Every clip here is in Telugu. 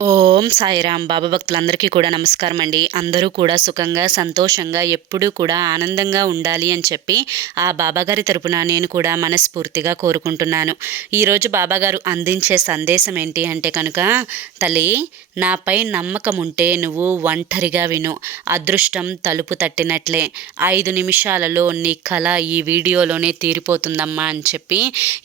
ఓం సాయిరాం. బాబా భక్తులందరికీ కూడా నమస్కారం అండి. అందరూ కూడా సుఖంగా సంతోషంగా ఎప్పుడూ కూడా ఆనందంగా ఉండాలి అని చెప్పి ఆ బాబాగారి తరపున నేను కూడా మనస్ఫూర్తిగా కోరుకుంటున్నాను. ఈరోజు బాబాగారు అందించే సందేశం ఏంటి అంటే కనుక, తల్లి నాపై నమ్మకం ఉంటే నువ్వు ఒంటరిగా విను, అదృష్టం తలుపు తట్టినట్లే, 5 నిమిషాలలో నీ కళ ఈ వీడియోలోనే తీరిపోతుందమ్మా అని చెప్పి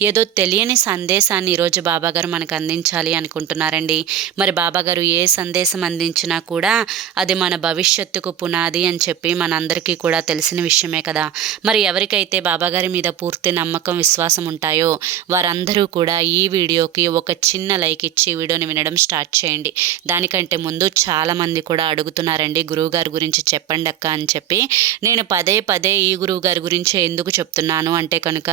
ఏదో తెలియని సందేశాన్ని ఈరోజు బాబాగారు మనకు అందించాలి అనుకుంటున్నారండి. మరి బాబాగారు ఏ సందేశం అందించినా కూడా అది మన భవిష్యత్తుకు పునాది అని చెప్పి మనందరికీ కూడా తెలిసిన విషయమే కదా. మరి ఎవరికైతే బాబాగారి మీద పూర్తి నమ్మకం విశ్వాసం ఉంటాయో వారందరూ కూడా ఈ వీడియోకి ఒక చిన్న లైక్ ఇచ్చి వీడియోని వినడం స్టార్ట్ చేయండి. దానికంటే ముందు చాలామంది కూడా అడుగుతున్నారండి, గురువుగారి గురించి చెప్పండి అక్క అని చెప్పి. నేను పదే పదే ఈ గురువుగారి గురించి ఎందుకు చెప్తున్నాను అంటే కనుక,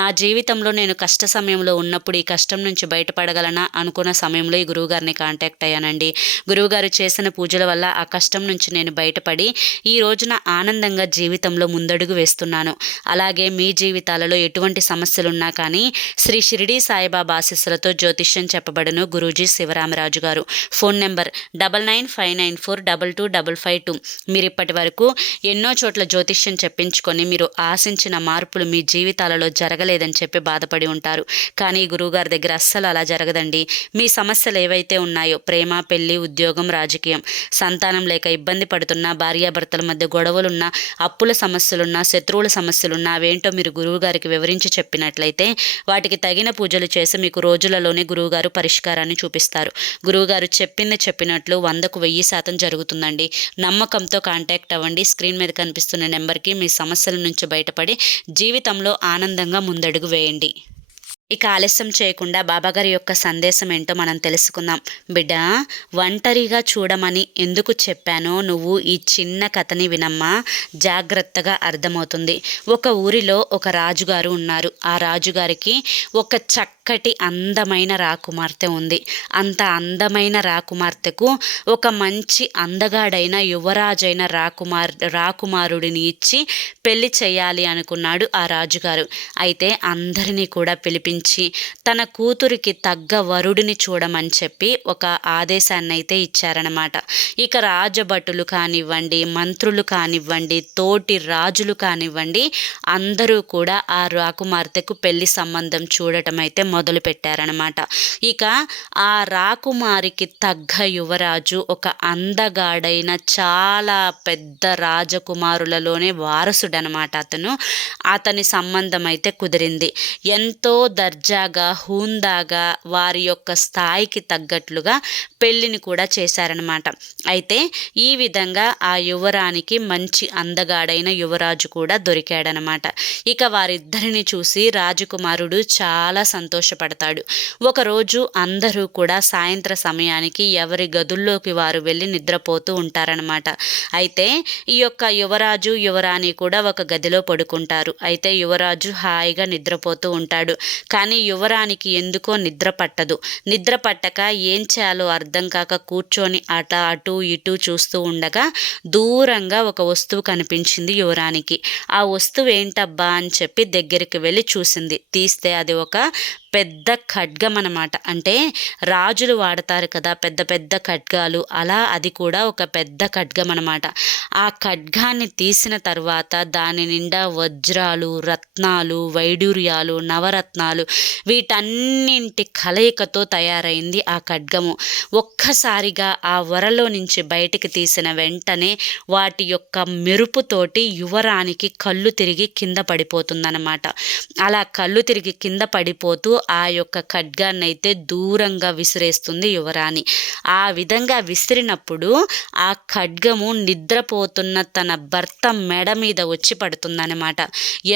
నా జీవితంలో నేను కష్ట సమయంలో ఉన్నప్పుడు ఈ కష్టం నుంచి బయటపడగలనా అనుకున్న సమయంలో ఈ గురువుగారిని కాంటాక్ట్ అయ్యానండి. గురువుగారు చేసిన పూజల వల్ల ఆ కష్టం నుంచి నేను బయటపడి ఈ రోజున ఆనందంగా జీవితంలో ముందడుగు వేస్తున్నాను. అలాగే మీ జీవితాలలో ఎటువంటి సమస్యలున్నా కానీ శ్రీ షిరిడి సాయిబాబా ఆశీస్సులతో జ్యోతిష్యం చెప్పబడును గురూజీ శివరామరాజు గారు. Phone number 995994225552. మీరు ఇప్పటి వరకు ఎన్నో చోట్ల జ్యోతిష్యం చెప్పించుకొని మీరు ఆశించిన మార్పులు మీ జీవితాలలో జరగలేదని చెప్పి బాధపడి ఉంటారు. కానీ గురువుగారి దగ్గర అస్సలు అలా జరగదండి. మీ సమస్యలు ఏవైతే ఉన్నాయో, ప్రేమ, పెళ్లి, ఉద్యోగం, రాజకీయం, సంతానం లేక ఇబ్బంది పడుతున్నా, భార్యాభర్తల మధ్య గొడవలున్నా, అప్పుల సమస్యలున్నా, శత్రువుల సమస్యలున్నా అవేంటో మీరు గురువుగారికి వివరించి చెప్పినట్లయితే వాటికి తగిన పూజలు చేసి మీకు రోజులలోనే గురువుగారు పరిష్కారాన్ని చూపిస్తారు. గురువుగారు చెప్పినట్లు 100కు 1000% జరుగుతుందండి. నమ్మకంతో కాంటాక్ట్ అవ్వండి. స్క్రీన్ మీద కనిపిస్తున్న నెంబర్కి మీ సమస్యల నుంచి బయటపడి జీవితంలో ఆనందంగా ముందడుగు వేయండి. ఇక ఆలస్యం చేయకుండా బాబాగారి యొక్క సందేశం ఏంటో మనం తెలుసుకుందాం. బిడ్డ, ఒంటరిగా చూడమని ఎందుకు చెప్పానో నువ్వు ఈ చిన్న కథని వినమ్మా, జాగ్రత్తగా అర్థమవుతుంది. ఒక ఊరిలో ఒక రాజుగారు ఉన్నారు. ఆ రాజుగారికి ఒక చక్కటి అందమైన రాకుమార్తె ఉంది. అంత అందమైన రాకుమార్తెకు ఒక మంచి అందగాడైన యువరాజైన రాకుమారుడిని ఇచ్చి పెళ్లి చేయాలి అనుకున్నాడు ఆ రాజుగారు. అయితే అందరినీ కూడా పిలిపించి తన కూతురికి తగ్గ వరుడిని చూడమని చెప్పి ఒక ఆదేశాన్ని అయితే ఇచ్చారనమాట. ఇక రాజభటులు కానివ్వండి, మంత్రులు కానివ్వండి, తోటి రాజులు కానివ్వండి, అందరూ కూడా ఆ రాకుమార్తెకు పెళ్లి సంబంధం చూడటం అయితే మొదలు పెట్టారనమాట. ఇక ఆ రాకుమారికి తగ్గ యువరాజు ఒక అందగాడైన చాలా పెద్ద రాజకుమారులలోనే వారసుడనమాట. అతని సంబంధం అయితే కుదిరింది. ఎంతో దర్జాగా, హుందాగా, వారి యొక్క స్థాయికి తగ్గట్లుగా పెళ్లిని కూడా చేశారనమాట. అయితే ఈ విధంగా ఆ యువరానికి మంచి అందగాడైన యువరాజు కూడా దొరికాడనమాట. ఇక వారిద్దరిని చూసి రాజకుమారుడు చాలా సంతోషపడతాడు. ఒకరోజు అందరూ కూడా సాయంత్ర సమయానికి ఎవరి గదుల్లోకి వారు వెళ్ళి నిద్రపోతూ ఉంటారనమాట. అయితే ఈ యొక్క యువరాజు యువరాణి కూడా ఒక గదిలో పడుకుంటారు. అయితే యువరాజు హాయిగా నిద్రపోతూ ఉంటాడు. కానీ యువరానికి ఎందుకో నిద్ర పట్టదు. నిద్ర పట్టక ఏం చేయాలో అర్థం కాక కూర్చొని అటు ఇటు చూస్తూ ఉండగా దూరంగా ఒక వస్తువు కనిపించింది యువరానికి. ఆ వస్తువు ఏంటబ్బా అని చెప్పి దగ్గరికి వెళ్ళి చూసింది. తీస్తే అది ఒక పెద్ద ఖడ్గం అనమాట. అంటే రాజులు వాడతారు కదా పెద్ద పెద్ద ఖడ్గాలు, అలా అది కూడా ఒక పెద్ద ఖడ్గం అనమాట. ఆ ఖడ్గాన్ని తీసిన తర్వాత దాని నిండా వజ్రాలు, రత్నాలు, వైడూర్యాలు, నవరత్నాలు వీటన్నింటి కలయికతో తయారైంది ఆ ఖడ్గము. ఒక్కసారిగా ఆ వరలో నుంచి బయటికి తీసిన వెంటనే వాటి యొక్క మెరుపుతోటి యువరానికి కళ్ళు తిరిగి కింద పడిపోతుందన్నమాట. అలా కళ్ళు తిరిగి కింద పడిపోతూ ఆ యొక్క ఖడ్గాన్నైతే దూరంగా విసిరేస్తుంది యువరాణి. ఆ విధంగా విసిరినప్పుడు ఆ ఖడ్గము నిద్రపోతున్న తన భర్త మెడ మీద వచ్చి పడుతుందన్నమాట.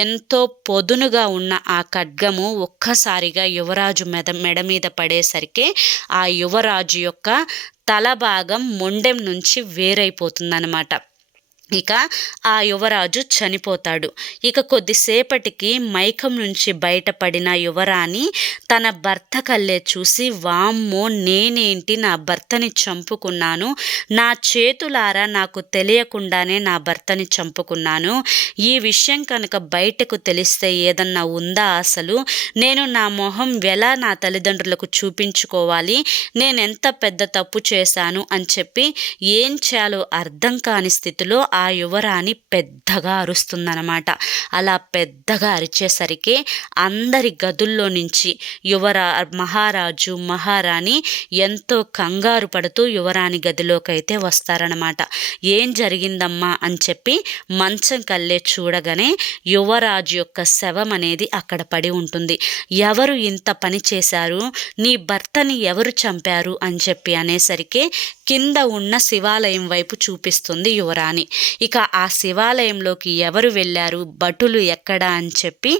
ఎంతో పొదునుగా ఉన్న ఆ ఖడ్గము ఒక్కసారిగా యువరాజు మెడ మీద పడేసరికి ఆ యువరాజు యొక్క తల భాగం మొండెం నుంచి వేరైపోతుందన్నమాట. ఇక ఆ యువరాజు చనిపోతాడు. ఇక కొద్దిసేపటికి మైకం నుంచి బయటపడిన యువరాణి తన భర్త కళ్ళే చూసి, వామ్మో, నేనేంటి నా భర్తని చంపుకున్నాను, నా చేతులారా నాకు తెలియకుండానే నా భర్తని చంపుకున్నాను, ఈ విషయం కనుక బయటకు తెలిస్తే ఏదన్నా ఉందా అసలు, నేను నా మొహం ఎలా నా తల్లిదండ్రులకు చూపించుకోవాలి, నేనెంత పెద్ద తప్పు చేశాను అని చెప్పి ఏం చేయాలో అర్థం కాని స్థితిలో ఆ యువరాణి పెద్దగా అరుస్తుందన్నమాట. అలా పెద్దగా అరిచేసరికి అందరి గదుల్లో నుంచి మహారాజు మహారాణి ఎంతో కంగారు పడుతూ యువరాణి గదిలోకైతే వస్తారనమాట. ఏం జరిగిందమ్మా అని చెప్పి మంచం కళ్ళే చూడగానే యువరాజు యొక్క శవం అనేది అక్కడ పడి ఉంటుంది. ఎవరు ఇంత పని చేశారు, నీ భర్తని ఎవరు చంపారు అని చెప్పి అనేసరికి కింద ఉన్న శివాలయం వైపు చూపిస్తుంది యువరాణి. ఇక ఆ శివాలయంలోకి ఎవరు వెళ్ళారు, భటులు ఎక్కడ అని చెప్పి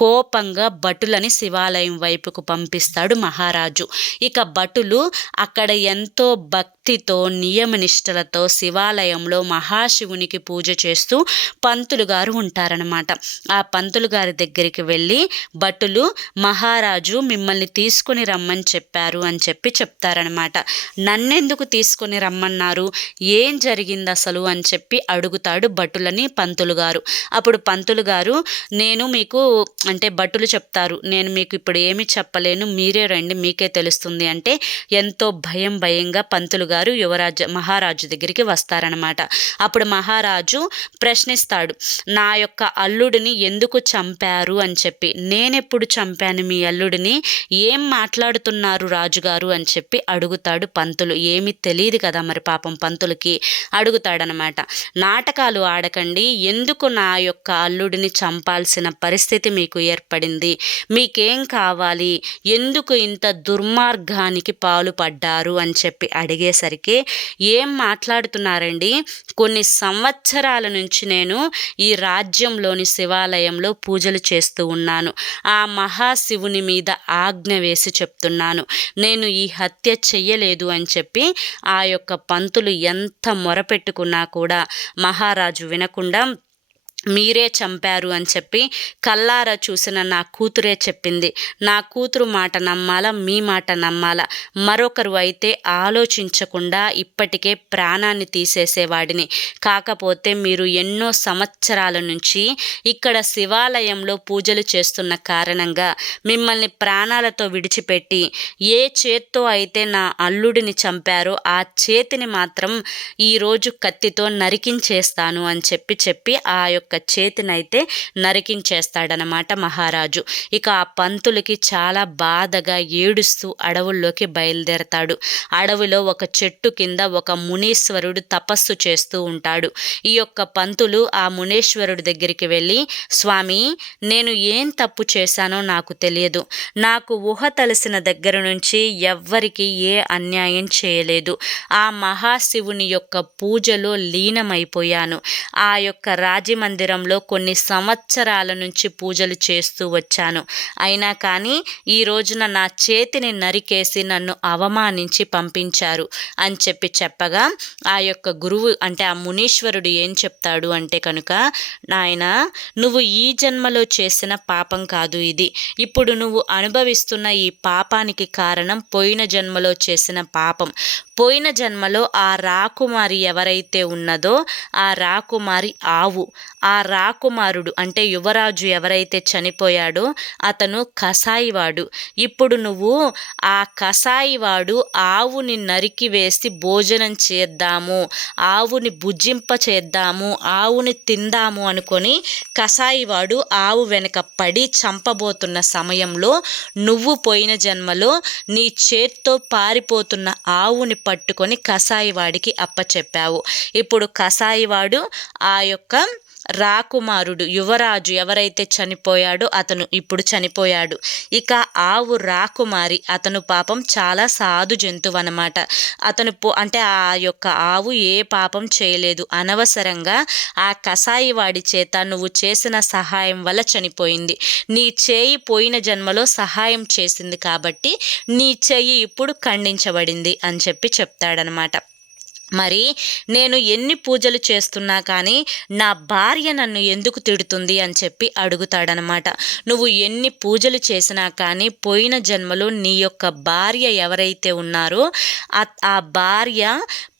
కోపంగా భటులని శివాలయం వైపుకు పంపిస్తాడు మహారాజు. ఇక భటులు అక్కడ ఎంతో భక్తితో నియమనిష్టలతో శివాలయంలో మహాశివునికి పూజ చేస్తూ పంతులు గారు ఉంటారనమాట. ఆ పంతులు గారి దగ్గరికి వెళ్ళి భటులు, మహారాజు మిమ్మల్ని తీసుకుని రమ్మని చెప్పారు అని చెప్పి చెప్తారనమాట. నన్నెందుకు తీసుకొని రమ్మన్నారు, ఏం జరిగింది అసలు అని చెప్పి అడుగుతాడు భటులని పంతులు గారు. అప్పుడు పంతులు గారు, నేను మీకు అంటే భటులు చెప్తారు, నేను మీకు ఇప్పుడు ఏమి చెప్పలేను, మీరే రండి మీకే తెలుస్తుంది అంటే ఎంతో భయంగా పంతులు గారు మహారాజు దగ్గరికి వస్తారనమాట. అప్పుడు మహారాజు ప్రశ్నిస్తాడు, నా యొక్క అల్లుడిని ఎందుకు చంపారు అని చెప్పి. నేనెప్పుడు చంపాను మీ అల్లుడిని, ఏం మాట్లాడుతున్నారు రాజుగారు అని చెప్పి అడుగుతాడు పంతులు. ఏమీ తెలియదు కదా మరి పాపం పంతులకి. అడుగుతాడనమాట, నాటకాలు ఆడకండి, ఎందుకు నా యొక్క అల్లుడిని చంపాల్సిన పరిస్థితి మీకు ఏర్పడింది, మీకేం కావాలి, ఎందుకు ఇంత దుర్మార్గానికి పాలుపడ్డారు అని చెప్పి అడిగేసరికి, ఏం మాట్లాడుతున్నారండి, కొన్ని సంవత్సరాల నుంచి నేను ఈ రాజ్యంలోని శివాలయంలో పూజలు చేస్తూ ఉన్నాను, ఆ మహాశివుని మీద ఆజ్ఞ వేసి చెప్తున్నాను, నేను ఈ హత్య చెయ్యలేదు అని చెప్పి ఆ యొక్క పంతులు ఎంత మొరపెట్టుకున్నా కూడా మహారాజు వినకుండా, మీరే చంపారు అని చెప్పి కల్లారా చూసిన నా కూతురే చెప్పింది, నా కూతురు మాట నమ్మాలా మీ మాట నమ్మాలా, మరొకరు అయితే ఆలోచించకుండా ఇప్పటికే ప్రాణాన్ని తీసేసేవాడిని, కాకపోతే మీరు ఎన్నో సంవత్సరాల నుంచి ఇక్కడ శివాలయంలో పూజలు చేస్తున్న కారణంగా మిమ్మల్ని ప్రాణాలతో విడిచిపెట్టి ఏ చేత్తో అయితే నా అల్లుడిని చంపారో ఆ చేతిని మాత్రం ఈరోజు కత్తితో నరికించేస్తాను అని చెప్పి ఆ యొక్క చేతినైతే నరికించేస్తాడనమాట మహారాజు. ఇక ఆ పంతులకి చాలా బాధగా ఏడుస్తూ అడవుల్లోకి బయలుదేరతాడు. అడవిలో ఒక చెట్టు కింద ఒక మునీశ్వరుడు తపస్సు చేస్తూ ఉంటాడు. ఈ యొక్క పంతులు ఆ మునీశ్వరుడి దగ్గరికి వెళ్ళి, స్వామి, నేను ఏం తప్పు చేశానో నాకు తెలియదు, నాకు ఊహ తెలిసిన దగ్గర నుంచి ఎవ్వరికి ఏ అన్యాయం చేయలేదు, ఆ మహాశివుని యొక్క పూజలో లీనమైపోయాను, ఆ యొక్క రాజమందిరంలో కొన్ని సంవత్సరాల నుంచి పూజలు చేస్తూ వచ్చాను, అయినా కానీ ఈ రోజున నా చేతిని నరికేసి నన్ను అవమానించి పంపించారు అని చెప్పగా ఆ యొక్క గురువు అంటే ఆ మునీశ్వరుడు ఏం చెప్తాడు అంటే కనుక, నాయనా, నువ్వు ఈ జన్మలో చేసిన పాపం కాదు ఇది, ఇప్పుడు నువ్వు అనుభవిస్తున్న ఈ పాపానికి కారణం పోయిన జన్మలో చేసిన పాపం. పోయిన జన్మలో ఆ రాకుమారి ఎవరైతే ఉన్నదో ఆ రాకుమారి ఆవు, ఆ రాకుమారుడు అంటే యువరాజు ఎవరైతే చనిపోయాడో అతను కసాయివాడు. ఇప్పుడు నువ్వు ఆ కసాయివాడు ఆవుని నరికివేసి భోజనం చేద్దాము, ఆవుని భుజింప చేద్దాము, ఆవుని తిందాము అనుకొని కసాయివాడు ఆవు వెనక పడి చంపబోతున్న సమయంలో నువ్వు పోయిన జన్మలో నీ చేత్తో పారిపోతున్న ఆవుని పట్టుకొని కసాయివాడికి అప్పచెప్పావు. ఇప్పుడు కసాయివాడు ఆ యొక్క రాకుమారుడు యువరాజు ఎవరైతే చనిపోయాడో అతను ఇప్పుడు చనిపోయాడు. ఇక ఆవు రాకుమారి, అతను పాపం చాలా సాధు జంతువు అన్నమాట. అతను అంటే ఆ యొక్క ఆవు ఏ పాపం చేయలేదు, అనవసరంగా ఆ కసాయి వాడి చేత నువ్వు చేసిన సహాయం వల్ల చనిపోయింది. నీ చేయి పోయిన జన్మలో సహాయం చేసింది కాబట్టి నీ చెయ్యి ఇప్పుడు ఖండించబడింది అని చెప్తాడనమాట. మరి నేను ఎన్ని పూజలు చేస్తున్నా కానీ నా భార్య నన్ను ఎందుకు తిడుతుంది అని చెప్పి అడుగుతాడనమాట. నువ్వు ఎన్ని పూజలు చేసినా కానీ పోయిన జన్మలో నీ యొక్క భార్య ఎవరైతే ఉన్నారో ఆ భార్య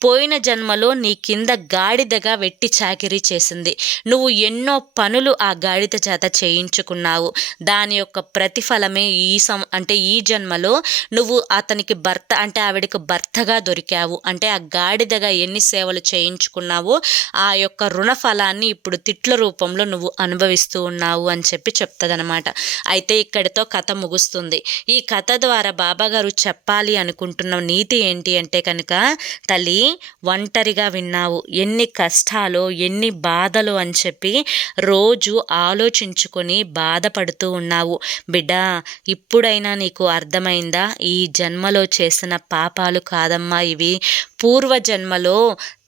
పోయిన జన్మలో నీ కింద గాడిదగా వెట్టి చాకిరీ చేసింది. నువ్వు ఎన్నో పనులు ఆ గాడిద చేత చేయించుకున్నావు. దాని యొక్క ప్రతిఫలమే ఈ జన్మలో నువ్వు అతనికి భర్త అంటే ఆవిడకు భర్తగా దొరికావు. అంటే ఆ గాడిదగా ఎన్ని సేవలు చేయించుకున్నావో ఆ యొక్క రుణఫలాన్ని ఇప్పుడు తిట్ల రూపంలో నువ్వు అనుభవిస్తూ ఉన్నావు అని చెప్పి చెప్తుందనమాట. అయితే ఇక్కడితో కథ ముగుస్తుంది. ఈ కథ ద్వారా బాబాగారు చెప్పాలి అనుకుంటున్న నీతి ఏంటి అంటే కనుక, తల్లి ఒంటరిగా విన్నావు, ఎన్ని కష్టాలు ఎన్ని బాధలు అని చెప్పి రోజు ఆలోచించుకొని బాధపడుతూ ఉన్నావు. బిడ్డ, ఇప్పుడైనా నీకు అర్థమైందా? ఈ జన్మలో చేసిన పాపాలు కాదమ్మా ఇవి, పూర్వజన్మలో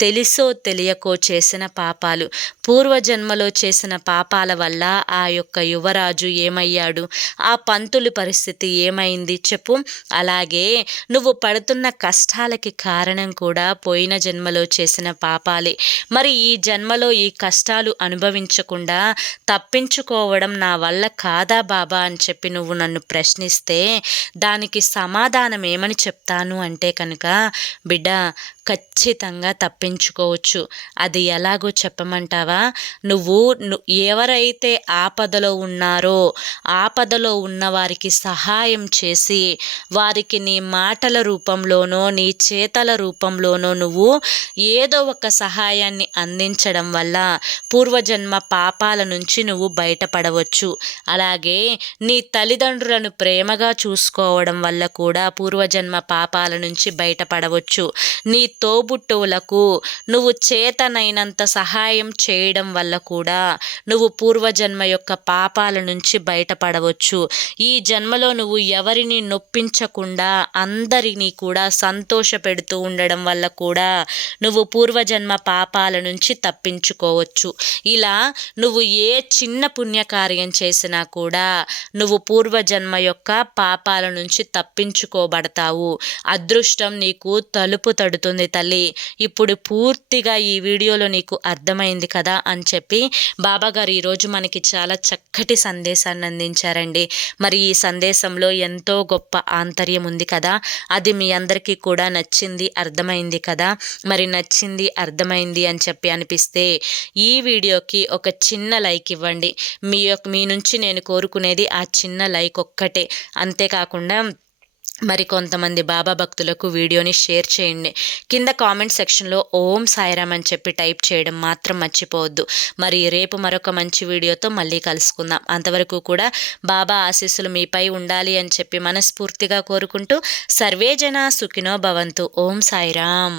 తెలిసో తెలియకో చేసిన పాపాలు. పూర్వజన్మలో చేసిన పాపాల వల్ల ఆ యొక్క యువరాజు ఏమయ్యాడు, ఆ పంతులు పరిస్థితి ఏమైంది చెప్పు. అలాగే నువ్వు పడుతున్న కష్టాలకి కారణం కూడా పోయిన జన్మలో చేసిన పాపాలే. మరి ఈ జన్మలో ఈ కష్టాలు అనుభవించకుండా తప్పించుకోవడం నా వల్ల కాదా బాబా అని చెప్పి నువ్వు నన్ను ప్రశ్నిస్తే దానికి సమాధానం ఏమని చెప్తాను అంటే కనుక, బిడ్డ, ఖచ్చితంగా తప్పించుకోవచ్చు. అది ఎలాగో చెప్పమంటావా? నువ్వు ఎవరైతే ఆపదలో ఉన్నారో ఆపదలో ఉన్న వారికి సహాయం చేసి వారికి నీ మాటల రూపంలోనో నీ చేతల రూపంలోనో నువ్వు ఏదో ఒక సహాయాన్ని అందించడం వల్ల పూర్వజన్మ పాపాల నుంచి నువ్వు బయటపడవచ్చు. అలాగే నీ తల్లిదండ్రులను ప్రేమగా చూసుకోవడం వల్ల కూడా పూర్వజన్మ పాపాల నుంచి బయటపడవచ్చు. నీ తోబుట్టువులకు నువ్వు చేతనైనంత సహాయం చేయడం వల్ల కూడా నువ్వు పూర్వజన్మ యొక్క పాపాల నుంచి బయటపడవచ్చు. ఈ జన్మలో నువ్వు ఎవరిని నొప్పించకుండా అందరినీ కూడా సంతోష పెడుతూ ఉండడం వల్ల కూడా నువ్వు పూర్వజన్మ పాపాల నుంచి తప్పించుకోవచ్చు. ఇలా నువ్వు ఏ చిన్న పుణ్యకార్యం చేసినా కూడా నువ్వు పూర్వజన్మ యొక్క పాపాల నుంచి తప్పించుకోబడతావు. అదృష్టం నీకు తలుపు తడుతుంది తల్లి. ఇప్పుడు పూర్తిగా ఈ వీడియోలో నీకు అర్థమైంది కదా అని చెప్పి బాబాగారు ఈరోజు మనకి చాలా చక్కటి సందేశాన్ని అందించారండి. మరి ఈ సందేశంలో ఎంతో గొప్ప ఆంతర్యం ఉంది కదా. అది మీ అందరికీ కూడా నచ్చింది, అర్థమైంది కదా. మరి నచ్చింది, అర్థమైంది అని చెప్పి అనిపిస్తే ఈ వీడియోకి ఒక చిన్న లైక్ ఇవ్వండి. మీ నుంచి నేను కోరుకునేది ఆ చిన్న లైక్ ఒక్కటే. అంతేకాకుండా మరి కొంతమంది బాబా భక్తులకు వీడియోని షేర్ చేయండి. కింద కామెంట్ సెక్షన్లో ఓం సాయిరామ్ అని చెప్పి టైప్ చేయడం మాత్రం మర్చిపోవద్దు. మరి రేపు మరొక మంచి వీడియోతో మళ్ళీ కలుసుకుందాం. అంతవరకు కూడా బాబా ఆశీస్సులు మీపై ఉండాలి అని చెప్పి మనస్ఫూర్తిగా కోరుకుంటూ సర్వేజన సుఖినో భవంతు. ఓం సాయిరామ్.